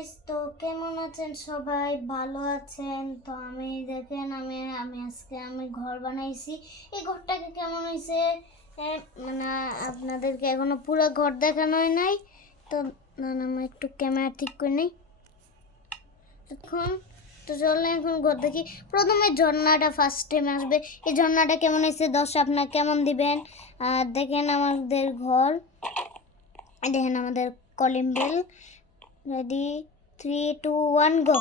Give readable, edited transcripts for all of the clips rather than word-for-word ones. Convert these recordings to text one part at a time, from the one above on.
Guys, তো কেমন আছেন সবাই? ভালো আছেন তো? আমি দেখেন আমি আজকে ঘর বানাইছি। এই ঘরটাকে কেমন হয়েছে মানে আপনাদেরকে এখনো পুরো ঘর দেখানোই নাই। তো আমি একটু ক্যামেরা ঠিক করে নিই এখন। তো চলেন এখন ঘর দেখি। প্রথমে ঝর্ণাটা ফার্স্ট টাইম আসবে। এই ঝর্ণাটা কেমন হয়েছে 10 আপনারা কেমন দিবেন? আর দেখেন আমাদের ঘর, দেখেন আমাদের কলিং বেল। রেডি, 3 2 1 গো।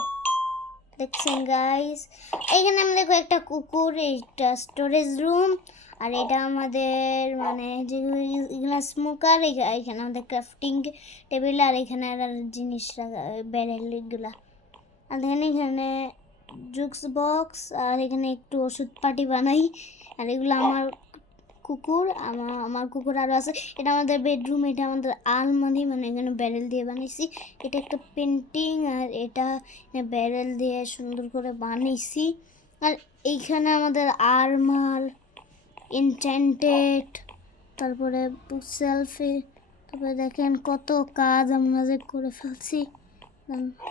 দেখছেন গাইস, এইখানে আমরা দেখো একটা কুকুর, এইটা স্টোরেজ রুম, আর এটা আমাদের মানে যেগুলো স্মোকার। এখানে আমাদের ক্রাফটিং টেবিল, আর এখানে আর জিনিস রাখা ব্যারেল এগুলা। আর দেখেন এখানে জুক্স বক্স, আর এখানে একটু ওষুধ পাটি বানাই। আর এগুলো আমার কুকুর, আমার কুকুর আরও আছে। এটা আমাদের বেডরুম, এটা আমাদের আলমারি, মানে এখানে ব্যারেল দিয়ে বানিয়েছি। এটা একটা পেন্টিং, আর এটা ব্যারেল দিয়ে সুন্দর করে বানিয়েছি। আর এইখানে আমাদের আর্মার, এনচ্যান্টেড, তারপরে বুক সেলফি। তারপরে দেখেন কত কাজ আমরা যে করে ফেলছি।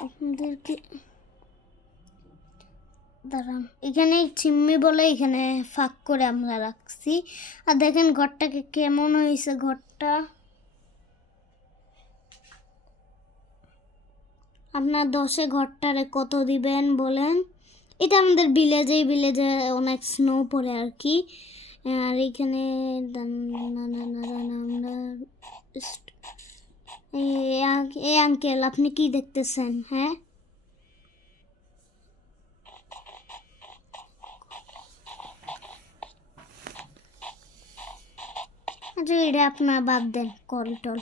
আপনাদেরকে দাঁড়ান, এখানে চিম্মি বলে এখানে ফাঁক করে আমরা রাখছি। আর দেখেন ঘরটাকে কেমন হয়েছে। ঘরটা আপনার 10-এ ঘরটারে কত দিবেন বলেন? এটা আমাদের ভিলেজে অনেক স্নো পড়ে আর কি। আর এখানে আমরা এই আঙ্কেল আপনি কি দেখতেছেন? হ্যাঁ, আচ্ছা এটা আপনার বাদ দেন, কল টল।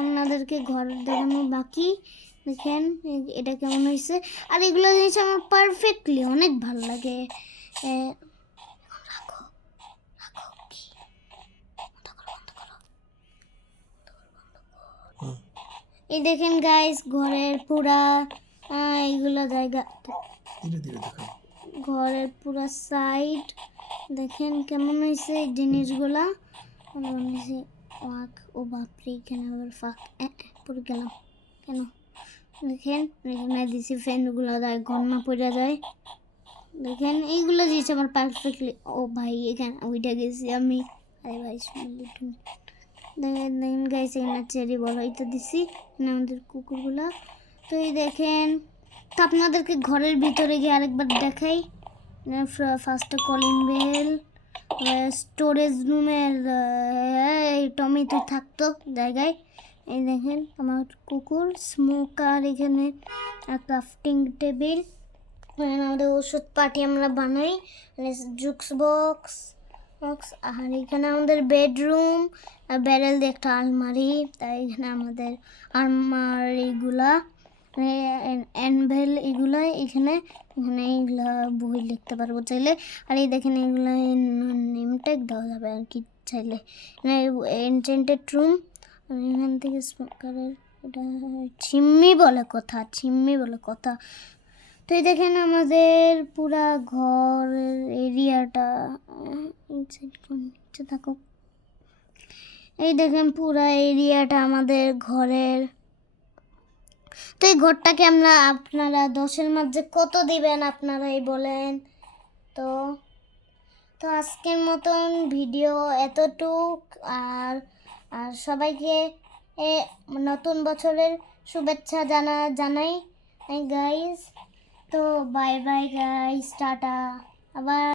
আপনাদেরকে ঘর দেখানো বাকি। দেখেন এটা কেমন হয়েছে। আর এগুলো জিনিস আমার পারফেক্টলি অনেক ভালো লাগে। এই দেখেন গাইস, ঘরের পুরা এইগুলো জায়গা, ধীরে ধীরে দেখেন ঘরের পুরা সাইড দেখেন কেমন হয়েছে জিনিসগুলা। ও বাপরে, এখানে আবার ফাঁক পড়ে গেলাম কেন? দেখেন এখানে দিছি ফ্যানগুলো যায়, ঘন্না পড়ে যায়। দেখেন এইগুলো দিয়েছে আমার পারফেক্টলি। ও ভাই এখানে ওইটা গেছি আমি। আরে ভাই দেখেন গাইস, এখানে চেরি বড় এটা দিছি, এখানে আমাদের কুকুরগুলা। তো এই দেখেন, তো আপনাদেরকে ঘরের ভিতরে গিয়ে আরেকবার দেখাই। ফার্স্টে কলিং বেল, স্টোরেজ রুমের টমেটো থাকতো জায়গায়। এই দেখেন আমার কুকুর, স্মোকার, এখানে ক্রাফটিং টেবিল, আমাদের ওষুধ পাটি আমরা বানাই, জুক্স বক্স। আর এখানে আমাদের বেডরুম, আর ব্যারেল দিয়ে একটা আলমারি। তাই এখানে আমাদের আলমারিগুলা, অ্যানভেল এগুলো এখানে এইগুলা বই লিখতে পারবো চাইলে। আর এই দেখেন এগুলো নেমটেক দেওয়া যাবে আর কি চাইলে। এনচেন্টেড রুম, এখান থেকে স্মোকারের এটা চিম্মি বলে কথা। তো এই দেখেন আমাদের পুরা ঘরের এরিয়াটা, থাকো। এই দেখেন পুরা এরিয়াটা আমাদের ঘরের। তো এই ঘরটাকে আপনারা 10-এর মধ্যে কত দিবেন আপনারাই বলেন তো। তো আজকের মতন ভিডিও এতটুক। আর সবাইকে নতুন বছরের শুভেচ্ছা জানাই গাইস। তো বাই বাই গাইস, টাটা। আবার